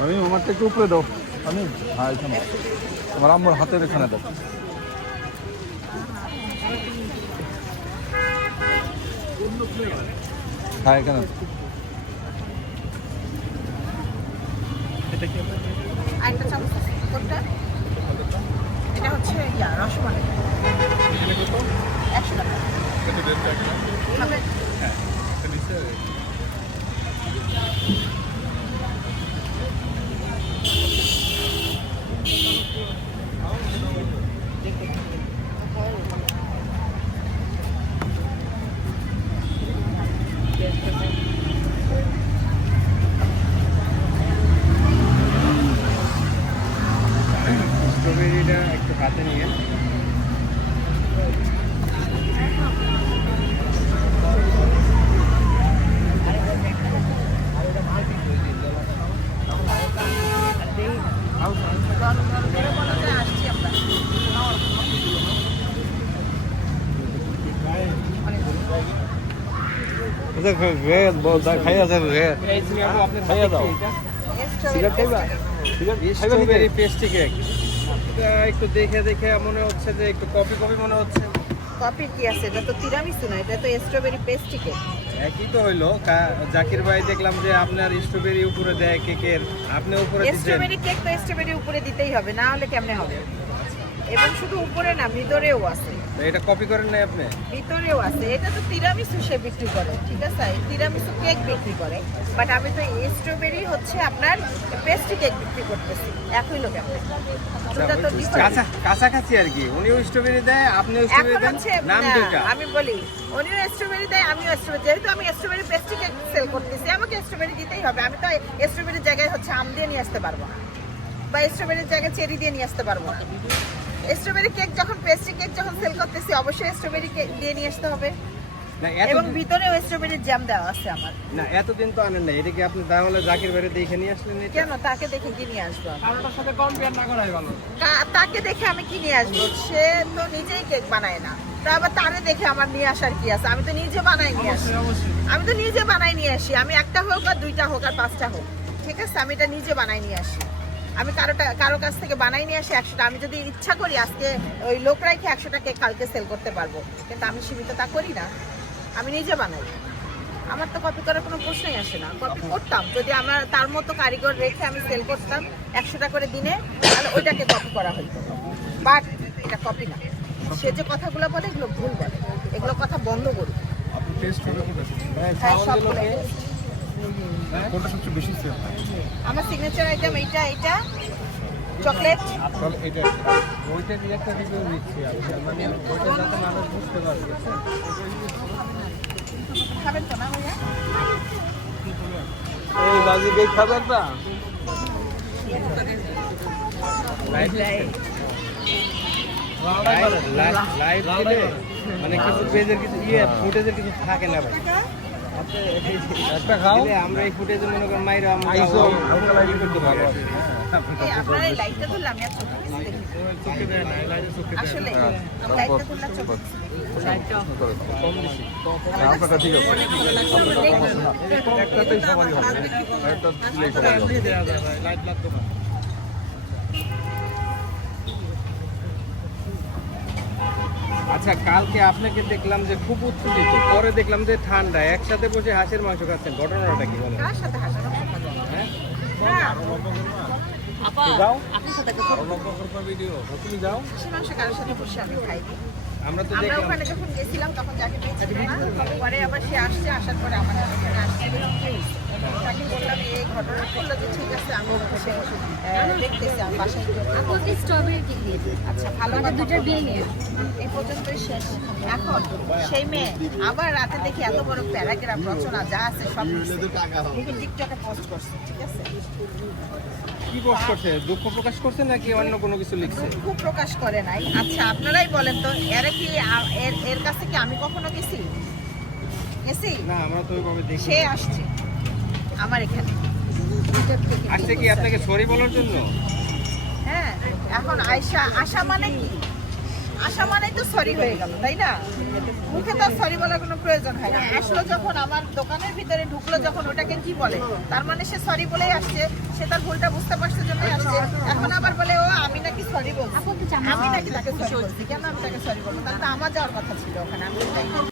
আমি আমারটা একটু উপরে দাও আমি হ্যাঁ এখানে আমার আম্মুর হাতের এখানে দাও হ্যাঁ এখানে দাও। আরেকটা চামচ, কোনটা? এটা হচ্ছে ইয়া রসমালাই একশো টাকা। স্ট্রবেরিটা একটু হাতে নিয়ে। খাইয়া আপনার খাইয়া খাইবা? খাইবা স্ট্রবেরি কেক এটা একটু দেখে দেখে মনে হচ্ছে যে একটু কপি কপি মনে হচ্ছে। কপি কি আছে? এটা তো তিরামিসু না এটা তো স্ট্রবেরি পেস্ট্রি কেক একই তো হইল। জাকির ভাই দেখলাম যে আপনার স্ট্রবেরি উপরে দেয় কেকের আপনি উপরে দিচ্ছেন স্ট্রবেরি কেক তো স্ট্রবেরি উপরে দিতেই হবে না হলে কেমনে হবে? এবং শুধু উপরে না ভিতরেও আছে। এটা কপি করেন নাই আপনি? ভিতরেও আছে। এটা তো তিরামিসু সে বিক্রি করে ঠিক আছে? তিরামিসু কেক বিক্রি করে। বাট আমি তো স্ট্রবেরি হচ্ছে আপনার পেস্ট্রি কেক বিক্রি করতেছি। একই লোক আপনি তো কাছাকাছি আর কি। উনিও স্ট্রবেরি দেয় আপনিও স্ট্রবেরি দেন। নাম না, আমি বলি উনিও স্ট্রবেরি দেয় আমিও স্ট্রবেরি যেহেতু আমি স্ট্রবেরি পেস্ট্রি কেক সেল করতেছি আমাকে স্ট্রবেরি দিতেই হবে। আমি তো স্ট্রবেরির জায়গায় হচ্ছে আম দিয়ে নিয়ে আসতে পারব না। বা স্ট্রবেরির জায়গায় চেরি দিয়ে নিয়ে আসতে পারব না। স্ট্রবেরি কেক যখন পেস্ট্রি কেক যখন সেল করতেছি অবশ্যই স্ট্রবেরি কেক দিয়ে নিয়ে আসতে হবে। না এবং এত ভিতরেও স্ট্রবেরির জ্যাম দেওয়া আছে আমার। না এতদিন তো আনেন না এটা কি আপনি তাহলে জাকির ভাইরে দেখে নিয়ে আসলেন এটা? কেন? তাকে দেখে কি নিয়ে আসব আমি? কারোটার সাথে কম্পেয়ার না করাই ভালো। কা- তাকে দেখে আমি কি নিয়ে আসব? সে তো নিজেই কেক বানায় না। তো আবার তারে দেখে আমার নিয়ে আসার কি আছে? আমি তো নিজে বানাই নিয়ে আসি। আমি তো নিজে বানাই নিয়ে আসি। আমি একটা হোক আর দুইটা হোক আর পাঁচটা হোক। ঠিক আছে? আমি এটা নিজে বানাই নিয়ে আসি। আমি কারোটা কারও কাছ থেকে বানাই নিয়ে আসি একশোটা। আমি যদি ইচ্ছা করি আজকে ওই লোক রাখে একশোটা কেক কালকে সেল করতে পারব। কিন্তু আমি সীমিত তা করি না। আমি নিজে বানাই। আমার তো কপি করার কোনো প্রশ্নই আসে না। কপি করতাম। যদি আমার তার মতো কারিগর রেখে আমি সেল করতাম একশোটা করে দিনে তাহলে ওইটাকে কপি করা হইতো। বাট এটা কপি না। সে যে কথাগুলো বলে এগুলো ভুল বলে। এগুলো কথা বন্ধ করুন। কোনটা হ্যাঁ? কোনটা সবচেয়ে বেশি সেল আমার সিগনেচার আইটেম এইটা এইটা। চকলেট। তাহলে এটা ওইটা দিয়ে একটা রিভিউ আমি। মানে ওইটা যাতে মানুষ বুঝতে পারে। খাবেন তো না ভাইয়া? এই বাজি কেক খাবেন না? লাইভ দিলে মানে কিছু পেজের কিছু ইয়ে ফুটেজের কিছু থাকে না ভাই। একটা খাও। আমরা এই ফুটেজে মনে করেন মাইরা আইসো, করতে এই লাইটটা না। চোখে দেয় না, লাইটে চোখে দেয় আসলে হ্যাঁ, লাইটটা চোখে। হ্যাঁ, আপনারটা ঠিক আছে। একটাতেই সবারই হবে। একটা দিলেই সবারই হবে। এমনি দেয়া যায় ভাই, লাইট লাগতো না। আচ্ছা কালকে আপনাকে দেখলাম যে খুব উত্তেজিত। পরে দেখলাম যে ঠান্ডা। একসাথে বসে হাঁসের মাংস খাচ্ছেন। ঘটনাটা কি বলেন? বলে? হ্যাঁ? যাও। সাথে তুমি যাও। হাঁসের মাংস কারোর সাথে বসে আমি খাইনি। আমরা তো আমরা ওখানে যখন গেছিলাম তখন যাকে পরে আবার সে আসছে আসার পরে আমার ওখানে আসছে। তাকে বললাম এই ঘটনা বলল যে ঠিক আছে আমি দেখতেছি আমি বাসায়। স্ট্রবেরি দিয়েছে আচ্ছা ভালো কথা দুটোর বিয়ে নিয়ে। এই পর্যন্তই শেষ। এখন সেই মেয়ে আবার রাতে দেখি এত বড় প্যারাগ্রাফ রচনা যা আছে সব টিকটকে পোস্ট করছে ঠিক আছে? কি পোস্ট করছে? দুঃখ প্রকাশ করছে নাকি অন্য কোনো কিছু লিখছে? খুব প্রকাশ করে নাই। আচ্ছা আপনারাই বলেন তো এরা কি এর এর কাছে কি আমি কখনো গেছি? গেছি? না আমরা তো ওইভাবে দেখি সে আসছে। আমার এখানে। আসছে কি আপনাকে সরি বলার জন্য? হ্যাঁ এখন আয়সা আশা মানে কি? আশা মানেই তো সরি হয়ে গেল তাই না? মুখে তো সরি বলার কোনো প্রয়োজন হয় না। আসলো যখন আমার দোকানের ভিতরে ঢুকলো যখন ওটাকে কি বলে? তার মানে সে সরি বলেই আসছে সে তার ভুলটা বুঝতে পারছে জন্যই আসছে। এখন আবার বলে ও আমি নাকি সরি বলছি। আমি নাকি তাকে সরি বলছি। কেন আমি তাকে সরি বলব? তাহলে তো আমার যাওয়ার কথা ছিল ওখানে আমি।